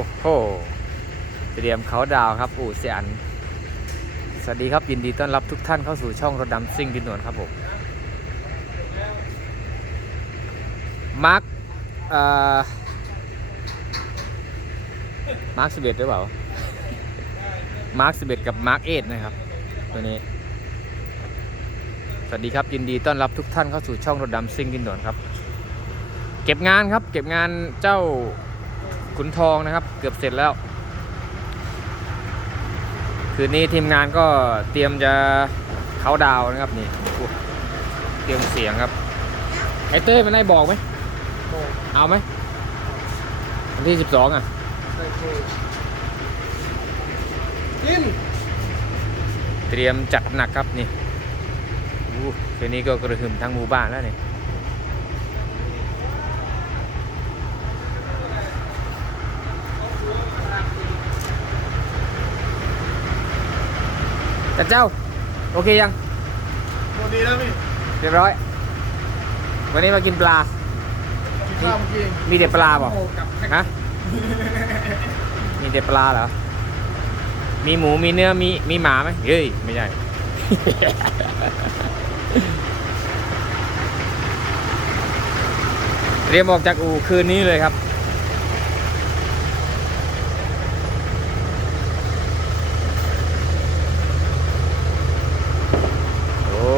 อ้โหเตรียมเขาดาวครับอู่เสียนสวัสดีครับยินดีต้อนรับทุกท่านเข้าสู่ช่องรถดำซิ่งดินหนวลครับผมมาร์คมาร์คสิบเอ็ดหรือเปล่ามาร์คสิบเอ็ดกับมาร์คเอ็ดนะครับตัวนี้ สวัสดีครับยินดีต้อนรับทุกท่านเข้าสู่ช่องรถดำซิ่งดินหนวลครับ เก็บงานครับ เก็บงานเจ้า ขุนทองนะครับ เกือบเสร็จแล้ว คืนนี้ทีมงานก็เตรียมจะเขาน์ดาวน์นะครับนี่อู้เตรียมเสียงครับไอเต้ยมันได้บอกไหมเอาไหมวันที่12อะกินเตรียมจัดหนักครับนี่อู้คืนนี้ก็กระหึ่มทั้งหมู่บ้านแล้วนี่ แต่เจ้า โอเคยังหมดดีแล้วพี่เรียบร้อย วันนี้มากินปลา กินข้าวเมื่อกี้เองมีแต่ปลาเปล่าโอ้กับแท็กฮะ มีแต่ปลาเหรอ มีหมูมีเนื้อมีมีหมาไหมเฮ้ย ไม่ใช่ เตรียมออกจากอู่คืนนี้เลยครับ โอ้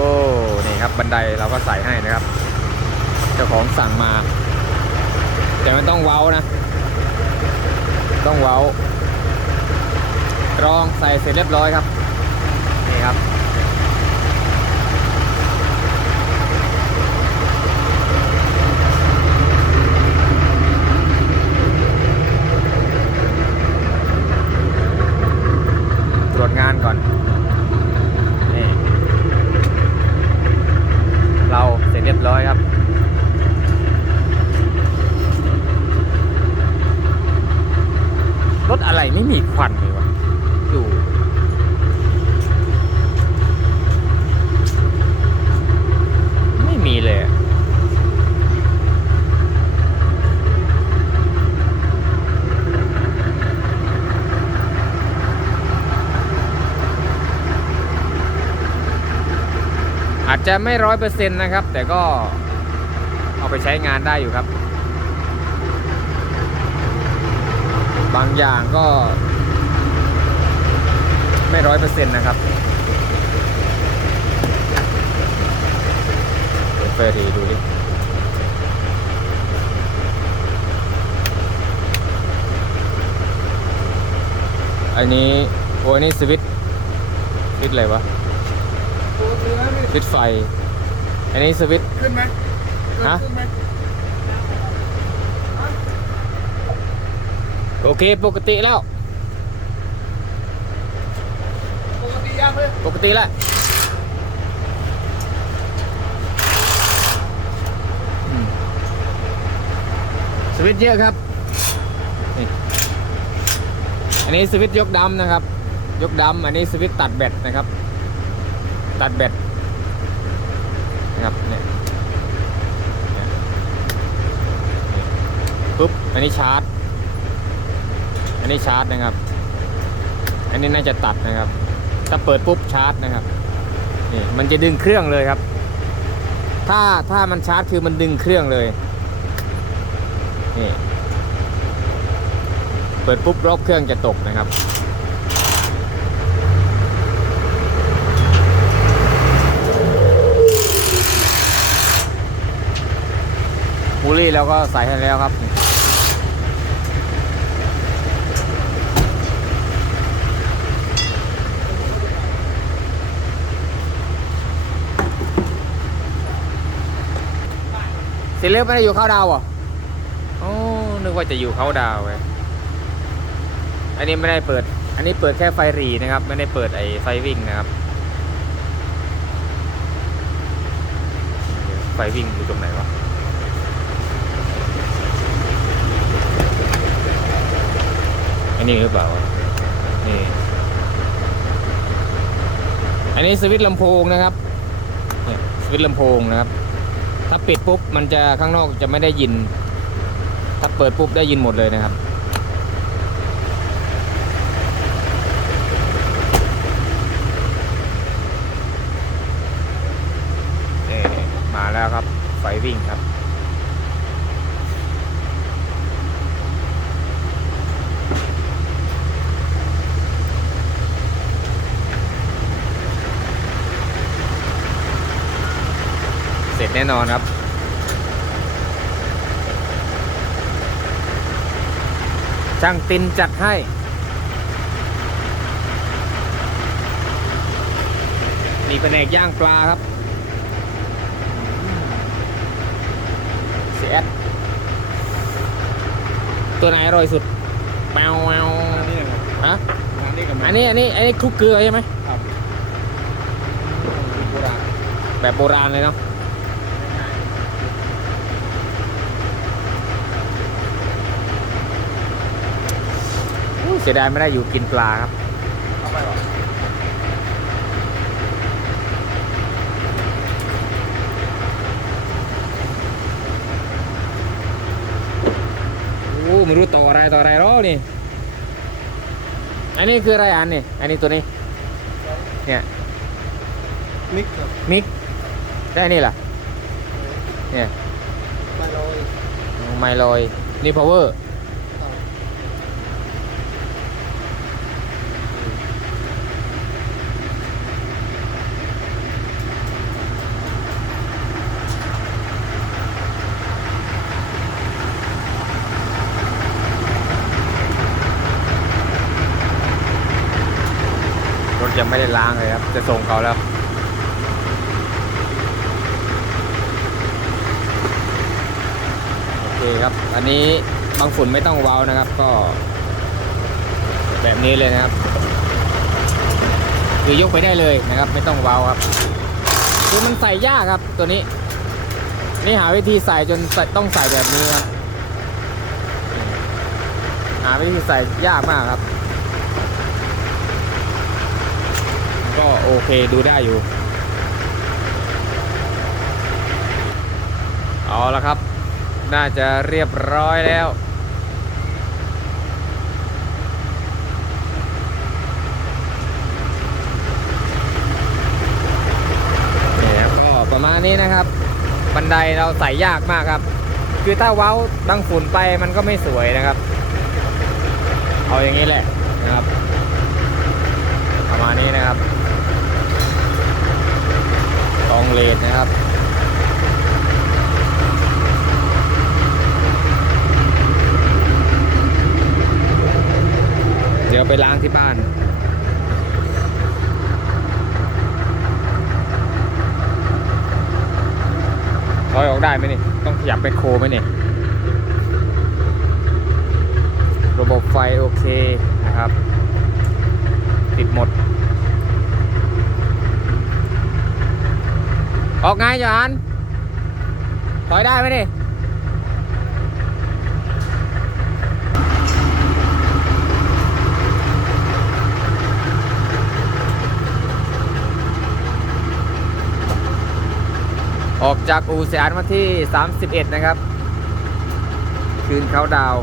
นี่ครับบันไดเราก็ใส่ให้นะครับ เจ้าของสั่งมา แต่มันต้องเว้านะ ต้องเว้ารองใส่เสร็จเรียบร้อยครับนี่ครับ ตรวจงานก่อน นี่ เราเสร็จเรียบร้อยครับ รถอะไรไม่มีควันเลยวะดูไม่มีเลยอะอา จจะไม่ร้อยเปอร์เซ็นต์นะครับ แต่ก็เอาไปใช้งานได้อยู่ครับ บางอย่างก็ ไม่ร้อยเปอร์เซ็นต์นะครับเฟรดีดูดิอันนี้โอ้ยนี่สวิตสวิตอะไรวะ สวิตช์ไฟ อันนี้สวิตช์ขึ้นไหมเกินฮะขึ้นไหมโอเคปกติแล้ว ปกติยังเลยปกติแล้วอืมสวิตช์เยอะครับนี่อันนี้สวิตช์ยกดำนะครับ ยกดำอันนี้สวิตช์ตัดแบตนะครับ ตัดแบตนะครับเนี่ยเนี่ยปุ๊บอันนี้ชาร์จ อันนี้ชาร์จนะครับ อันนี้น่าจะตัดนะครับ ถ้าเปิดปุ๊บชาร์จนะครับนี่มันจะดึงเครื่องเลยครับ ถ้าถ้ามันชาร์จคือมันดึงเครื่องเลยนี่เปิดปุ๊บรอบเครื่องจะตกนะครับ บูลลี่แล้วก็ใส่ให้แล้วครับ สิเลือกไม่ได้อยู่เข้าดาวเหรอโอ้นึกว่าจะอยู่เข้าดาวไงอันนี้ไม่ได้เปิด อันนี้เปิดแค่ไฟรีนะครับ ไม่ได้เปิดไอ้ไฟวิ่งนะครับ ไฟวิ่งอยู่ตรงไหนวะ อันนี้หรือเปล่า นี่ อันนี้สวิตช์ลำโพงนะครับสวิตช์ลำโพงนะครับ ถ้าปิดปุ๊บมันจะข้างนอกจะไม่ได้ยิน ถ้าเปิดปุ๊บได้ยินหมดเลยนะครับมาแล้วครับ ไฟวิ่งครับ น่นอนครับ ช่างตินจัดให้มีแผนกย่างปลาครับเสียดตัวไหนอร่อยสุดแมวแมวอันนี้ครับฮะอันนี้กับอันนี้อันนี้อันนี้คลุกเกลือใช่ไหมครับโบราณแบบโบราณเลยเนาะ เสียดายไม่ได้อยู่กินปลาครับเอาไปหรอโอ้ไม่รู้ต่ออะไรต่ออะไรหรอนี่ อันนี้คืออะไรอันนี่อันนี้ตัวนี้ เนี่ย มิกครับมิกได้นี่ล่ะ เนี่ยไปเลยไมลอย นี่ power ยังไม่ได้ล้างเลยครับ จะส่งเขาแล้วโอเคครับอันนี้บางฝุ่นไม่ต้องเว้านะครับ ก็ แบบนี้เลยนะครับ คือยกไปได้เลยนะครับ ไม่ต้องเว้าครับ คือมันใส่ยากครับตัวนี้ นี่หาวิธีใส่จนใส่ต้องใส่แบบนี้ครับหาวิธีใส่ยากมากครับ ก็โอเคดูได้อยู่ เอาละครับ น่าจะเรียบร้อยแล้วนี่นะก็ประมาณนี้นะครับ บันไดเราใส่ยากมากครับ คือถ้าเว้าบังฝุ่นไปมันก็ไม่สวยนะครับ เอาอย่างนี้แหละนะครับประมาณนี้นะครับ ตองเลดนะครับเดี๋ยวไปล้างที่บ้าน ถอยออกได้ไหมนี่ ต้องขยับไปโคไหมนี่ ระบบไฟโอเคนะครับ ติดหมด ออกไงจานถอยได้ไหมนี่ออกจากอู่สยามวันที่ 31 นะครับ คืนเขาดาวน์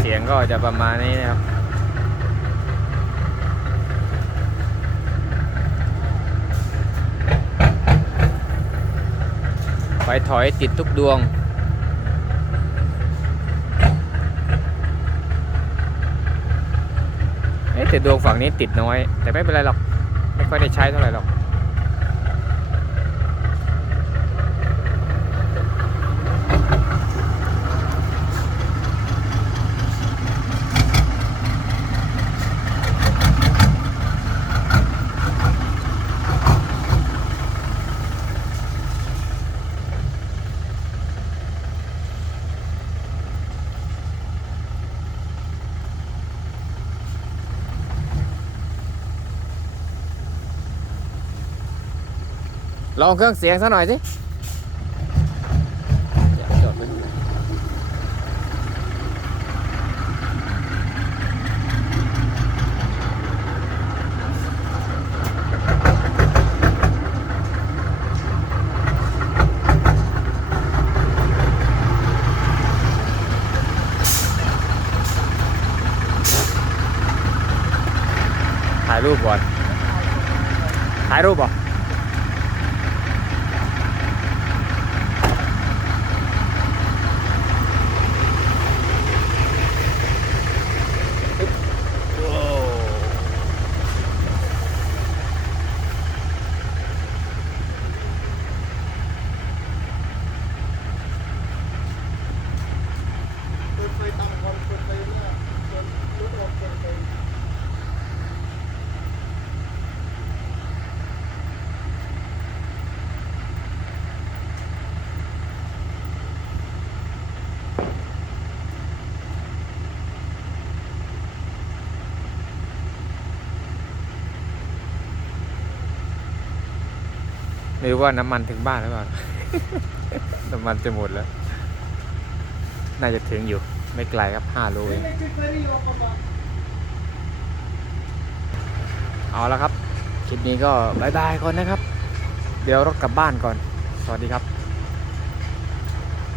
เสียง ก็จะประมาณนี้นะครับไฟถอยติดทุกดวง เอ๊ะแต่ดวงฝั่งนี้ติดน้อย แต่ไม่เป็นไรหรอก ไม่ค่อยได้ใช้เท่าไหร่หรอก ลองเครื่องเสียงซะหน่อยสิถ่ายรูปก่อนถ่ายรูปเหร ไม่รู้ว่าน้ำมันถึงบ้านหรือเปล่า น้ำมันจะหมดแล้ว น่าจะถึงอยู่ ไม่ไกลครับ5โลเองไม่เคยเคยได้ยินมาก่อนเอาละครับ คลิปนี้ก็บายบายก่อนนะครับ เดี๋ยวรถกลับบ้านก่อน สวัสดีครับ